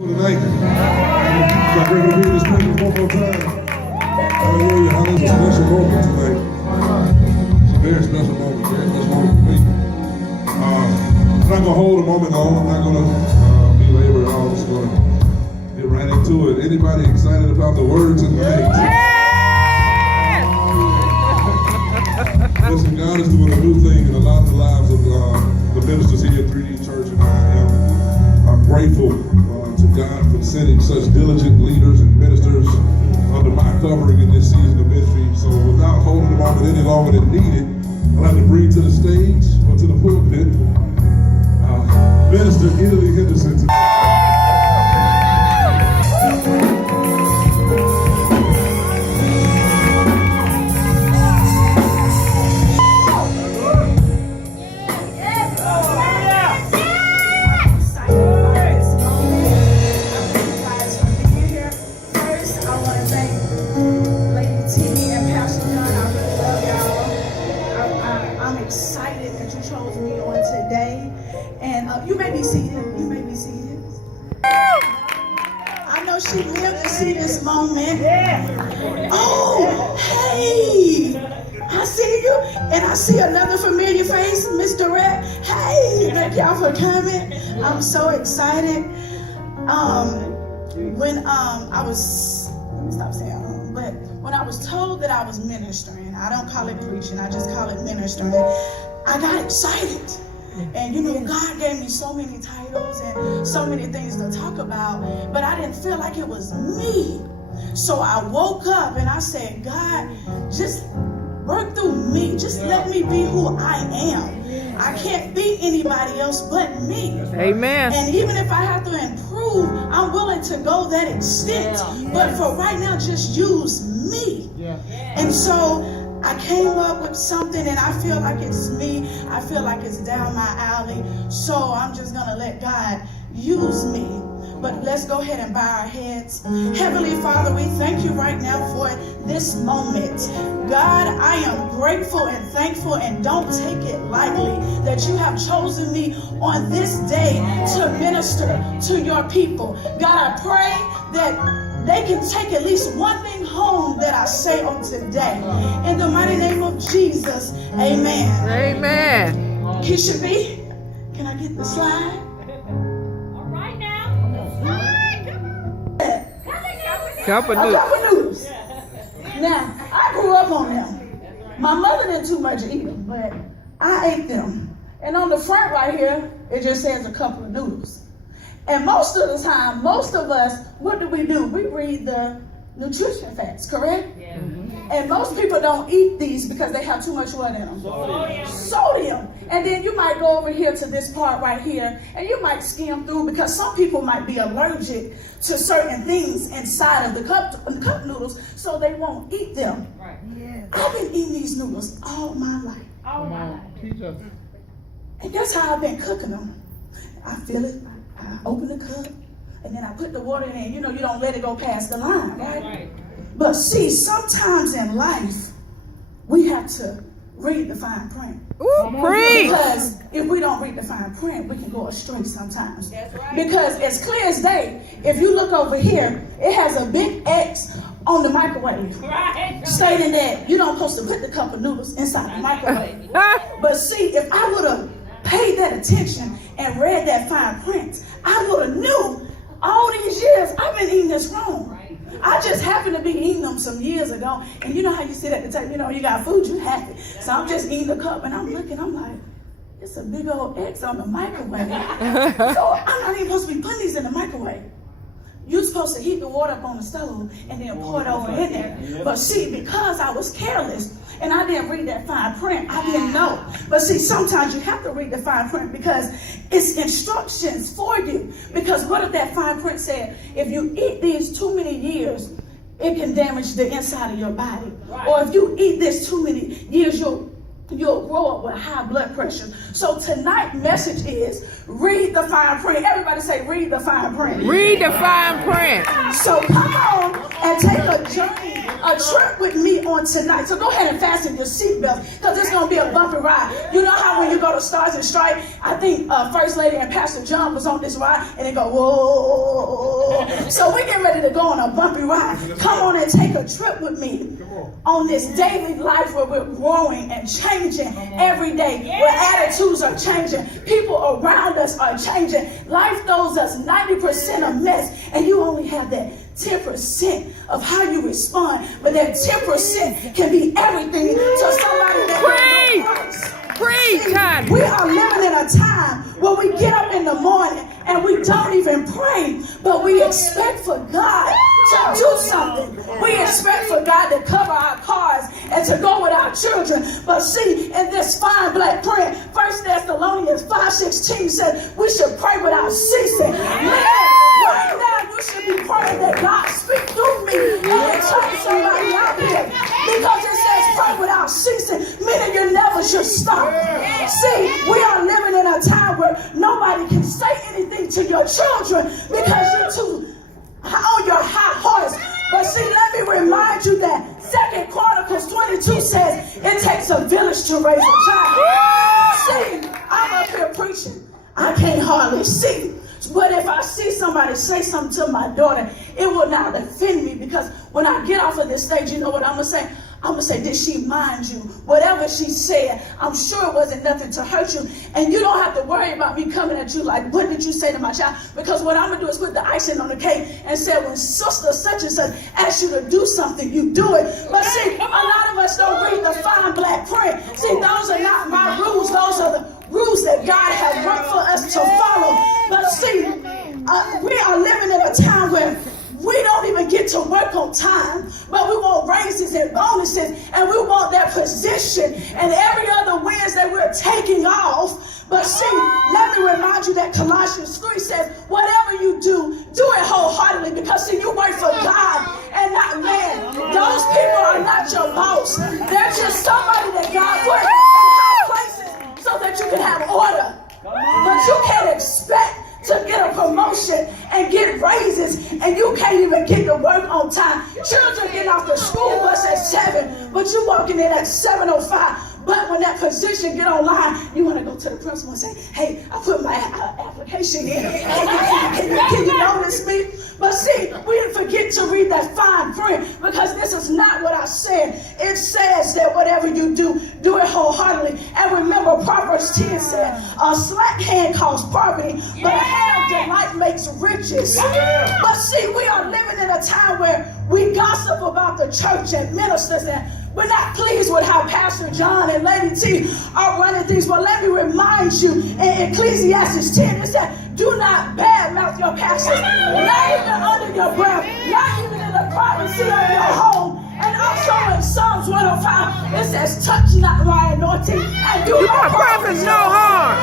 Tonight, I'm ready to be in this presence one more time. Hallelujah, hallelujah. It's a special moment tonight. It's a very special moment for me. I'm not going to hold a moment long. I'm not going to belabor it all. I'm just going to get right into it. Anybody excited about the word tonight? Yes! Listen, God is doing a new thing in a lot of the lives of the ministers here at 3D Church, and I'm grateful to God for sending such diligent leaders and ministers under my covering in this season of ministry. So without holding the moment any longer than needed, I'd like to bring to the stage or to the pulpit Minister Italy Henderson. You may be seated. You may be seated. I know she lived to see this moment. Oh, hey! I see you, and I see another familiar face, Miss Durrett. Hey, thank y'all for coming. I'm so excited. When I was, let me stop saying but when I was told that I was ministering, I don't call it preaching, I just call it ministering, I got excited. And you know, God gave me so many titles and so many things to talk about, but I didn't feel like it was me. So I woke up and I said, God, just work through me. Just let me be who I am. I can't be anybody else but me. Amen. And even if I have to improve, I'm willing to go that extent. But for right now, just use me. And so I came up with something and I feel like it's me. I feel like it's down my alley. So I'm just going to let God use me. But let's go ahead and bow our heads. Heavenly Father, we thank you right now for this moment. God, I am grateful and thankful and don't take it lightly that you have chosen me on this day to minister to your people. God, I pray that they can take at least one thing home that I say on today. In the mighty name of Jesus, amen. Amen. Keisha B, can I get the slide? All right now. Cup of A noodles. cup of noodles. Now, I grew up on them. My mother didn't too much eat them, but I ate them. And on the front right here, it just says a couple of noodles. And most of the time, most of us, what do? We read the nutrition facts, correct? Yeah. And most people don't eat these because they have too much what in them? Sodium. And then you might go over here to this part right here, and you might skim through because some people might be allergic to certain things inside of the cup noodles, so they won't eat them. Right. I've been eating these noodles all my life. All right. And that's how I've been cooking them. I feel it. I open the cup, and then I put the water in it. You know, you don't let it go past the line, right? Right. But see, sometimes in life, we have to read the fine print. Ooh, preach. Because if we don't read the fine print, we can go astray sometimes. That's right. Because as clear as day, if you look over here, it has a big X on the microwave. Right. Stating that you're not supposed to put the cup of noodles inside the microwave. But see, if I would have paid that attention and read that fine print, I would have knew all these years I've been eating this wrong. I just happened to be eating them some years ago. And you know how you sit at the table, you know, you got food, you happy. So I'm just eating the cup and I'm looking, I'm like, it's a big old X on the microwave. So I'm not even supposed to be putting these in the microwave. You're supposed to heat the water up on the stove and then pour it over in there. But see, because I was careless and I didn't read that fine print, I didn't know. But see, sometimes you have to read the fine print because it's instructions for you. Because what if that fine print said, if you eat these too many years, it can damage the inside of your body. Right. Or if you eat this too many years, you'll grow up with high blood pressure. So tonight's message is read the fine print. Everybody say read the fine print. Read the fine print. So come on and take a journey, a trip with me on tonight. So go ahead and fasten your seatbelts because it's going to be a bumpy ride. You know how when you go to Stars and Stripes, I think First Lady and Pastor John was on this ride and they go, whoa. So we're getting ready to go on a bumpy ride. Come on and take a trip with me on this daily life where we're growing and changing every day, where attitudes are changing, people around us are changing. Life throws us 90% of mess, and you only have that 10% of how you respond, but that 10% can be everything to somebody that Preach! knows Christ. Preach, honey. We are living in a time where we get up in the morning and we don't even pray, but we expect for God to do something. We expect for God to cover our cars and to go with our children. But see, in this fine black print, 1 Thessalonians 5:16 said we should pray without ceasing. Man, right now you should be praying that God speak through me and touch somebody out here. Because it says pray without ceasing, meaning you never should stop. See, we are living in a time where nobody can say anything to your children because you're too on your high horse. But see, let me remind you that 2 Chronicles 22 says it takes a village to raise a child. See, I'm up here preaching. I can't hardly see. But if I see somebody say something to my daughter, it will not offend me, because when I get off of this stage, you know what I'm going to say? I'm going to say, did she mind you? Whatever she said, I'm sure it wasn't nothing to hurt you. And you don't have to worry about me coming at you like, what did you say to my child? Because what I'm going to do is put the icing on the cake and say, when sister such and such asks you to do something, you do it. But see, a lot of us don't read the fine black print. See, those are not my rules. Those are the rules that God has worked for us to follow. But see, we are living in a time where we don't even get to work on time, but we want raises and bonuses, and we want that position and every other Wednesday we're taking off. But see, let me remind you that Colossians 3 says, whatever you do, do it wholeheartedly, because see, you work for God and not man. Those people are not your boss. They're just somebody that God put in high places so that you can have order. But you can't expect to get a promotion and get raises, and you can't even get to work on time. Children get off the school bus at 7, but you walking in at 7:05. But when that position get online, you want to go to the principal and say, hey, I put my application in. Can you notice me? But see, we forget to read that fine print, because this is not what I said. It says that whatever you do, do it wholeheartedly. And remember, Proverbs 10 said, a slack hand causes poverty, but a hand of delight makes riches. But see, we are living in a time where we gossip about the church and ministers, and we're not pleased with how Pastor John and Lady T are running things. But let me remind you, in Ecclesiastes 10, it said, do not badmouth your pastors, not even under your breath, not even in the privacy of your home. And also in Psalms 105, it says, touch not my anointing, and do my prophets no harm.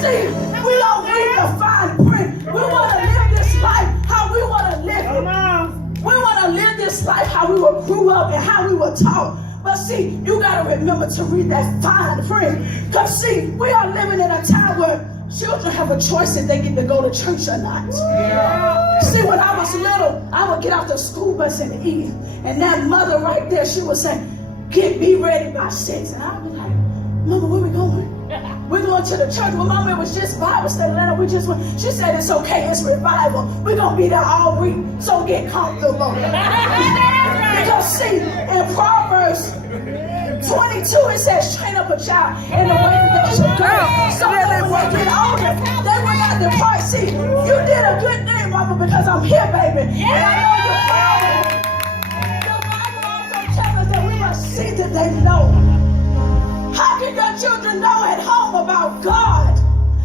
See, we don't read the fine print. We want to live this life how we want to live it. We want to live this life how we were grew up and how we were taught. But see, you got to remember to read that fine print. Because see, we are living in a time where children have a choice if they get to go to church or not. Yeah. See, when I was little, I would get off the school bus and eat. And that mother right there, she would say, be ready by 6. And I was like, Mama, where we going? We're going to the church. Well, Mama, it was just Bible study. We just went. She said, it's okay, it's revival. We're going to be there all week, so get comfortable. Because see, in Proverbs 22, it says, train up a child in the way that they should go. So that when they get older, they will not depart. See, you did a good thing, Mama, because I'm here, baby. And I know you're proud of me. The Bible also tells us that we must see that they know. How can your children know at home about God?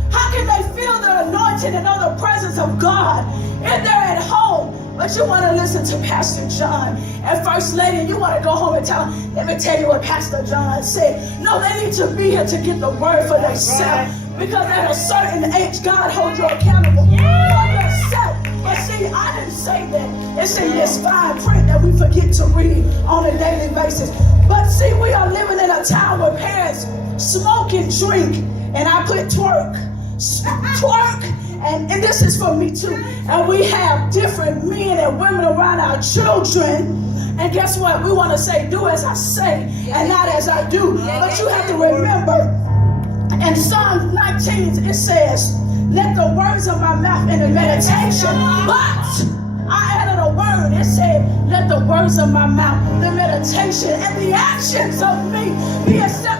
How can they feel the anointing and know the presence of God if they're at home? But you want to listen to Pastor John and First Lady, and you want to go home and tell them, let me tell you what Pastor John said. No, they need to be here to get the word for themselves. Because at a certain age, God holds you accountable for yourself. But see, I didn't say that. It's in this fine print that we forget to read on a daily basis. But see, we are living in a time where parents smoke and drink, and I put twerk, and this is for me too. And we have different men and women around our children. And guess what? We want to say, do as I say and not as I do. But you have to remember, in Psalm 19, it says, let the words of my mouth and the meditation, but I added a word. It said, let the words of my mouth, the meditation, and the actions of me be acceptable